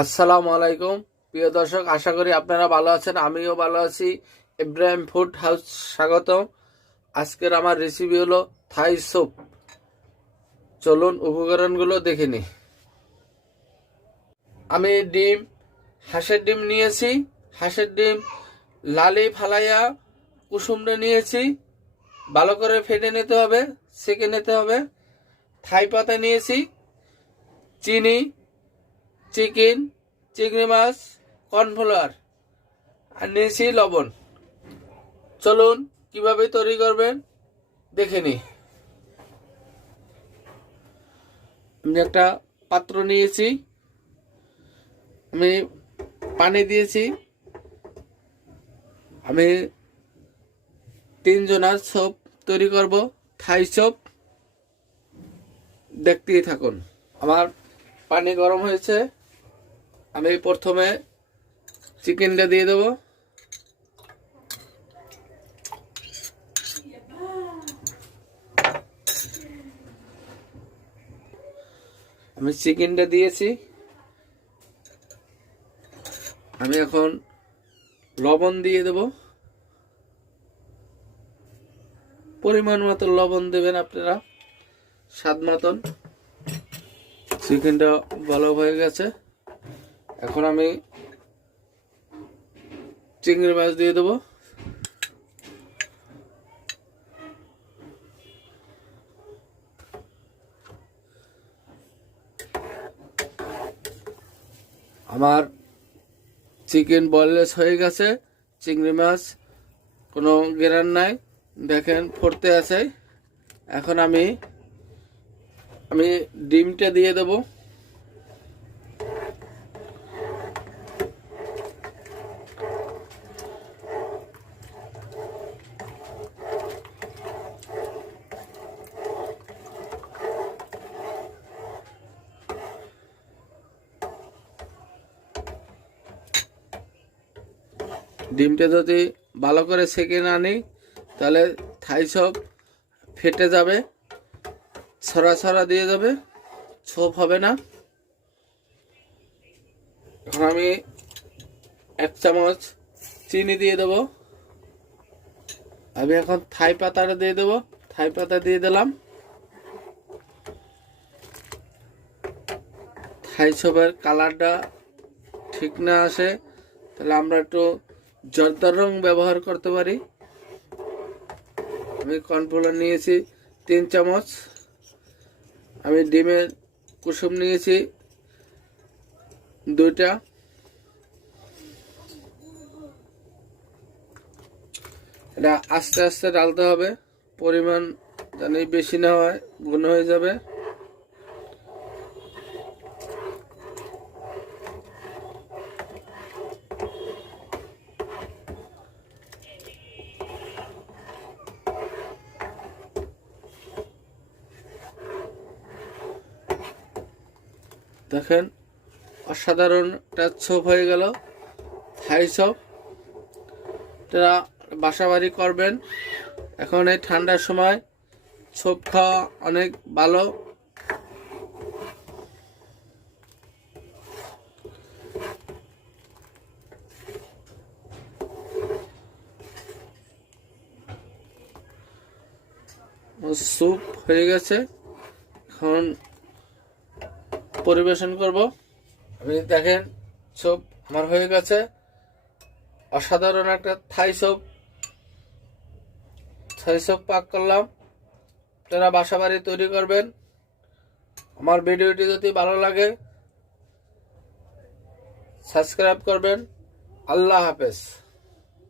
আসসালামু আলাইকুম প্রিয় দর্শক, আশা করি আপনারা ভালো আছেন। আমিও ভালো আছি। ইব্রাহিম ফুড হাউস স্বাগতম। আজকের আমার রেসিপি হলো থাই স্যুপ। চলুন উপকরণগুলো দেখে নিই। আমি হাঁসের ডিম নিয়েছি। হাঁসের ডিম লালি ফালাইয়া কুসুমে নিয়েছি। ভালো করে ফেটে নিতে হবে, সেঁকে নিতে হবে। থাই পাতা নিয়েছি, চিনি, চিকেন, চিংড়ি মাছ, কর্নফ্লাওয়ার আর নিয়েছি লবণ। চলুন কিভাবে তৈরি করবেন দেখে নিই। আমি একটা পাত্র নিয়েছি, আমি পানি দিয়েছি। আমি 3 জনের স্যুপ তৈরি করব, থাই স্যুপ। দেখতেই থাকুন। আমার পানি গরম হয়েছে। আমি প্রথমে চিকেনটা দিয়ে দেবো। আমি চিকেনটা দিয়েছি। আমি এখন লবণ দিয়ে দেব। পরিমাণ মতো লবণ দেবেন আপনারা, স্বাদ মতন। চিকেনটা ভালো হয়ে গেছে। এখন আমি চিংড়ি মাছ দিয়ে দেবো। আমার চিকেন বয়লেস হয়ে গেছে। চিংড়ি মাছ কোনো গ্রান নাই, দেখেন ফুটতে আছে। এখন আমি ডিমটা দিয়ে দেব। ডিমটা যদি ভালো করে সেঁকে না নিই তাহলে থাই সব ফেটে যাবে, ছড়া ছড়া দিয়ে যাবে, ছোপ হবে না। এখন আমি 1 চামচ চিনি দিয়ে দেব। আমি এখন থাই পাতাটা দিয়ে দেব। থাই পাতা দিয়ে দিলাম। থাই সবের কালারটা ঠিক না আসে তাহলে আমরা একটু জর্দার রং ব্যবহার করতে পারি। আমি কর্নফ্লাওয়ার নিয়েছি 3 চামচ। আমি ডিমের কুসুম নিয়েছি 2টা। এটা আস্তে আস্তে ডালতে হবে, পরিমাণ জানি বেশি না হয়, ঘন হয়ে যাবে। দেখেন অসাধারণ একটা স্যুপ হয়ে গেল, থাই স্যুপ। তারা বাসাবাড়ি করবেন। এখন এই ঠান্ডার সময় স্যুপ খাওয়া অনেক ভালো। স্যুপ হয়ে গেছে, এখন পরিবেশন করব। আমি দেখেন স্যুপ আমার হয়ে গেছে। অসাধারণ একটা থাই স্যুপ পাক করলাম। আপনারা বাসাবাড়ি তৈরি করবেন। আমার ভিডিওটি যদি ভালো লাগে সাবস্ক্রাইব করবেন। আল্লাহ হাফেজ।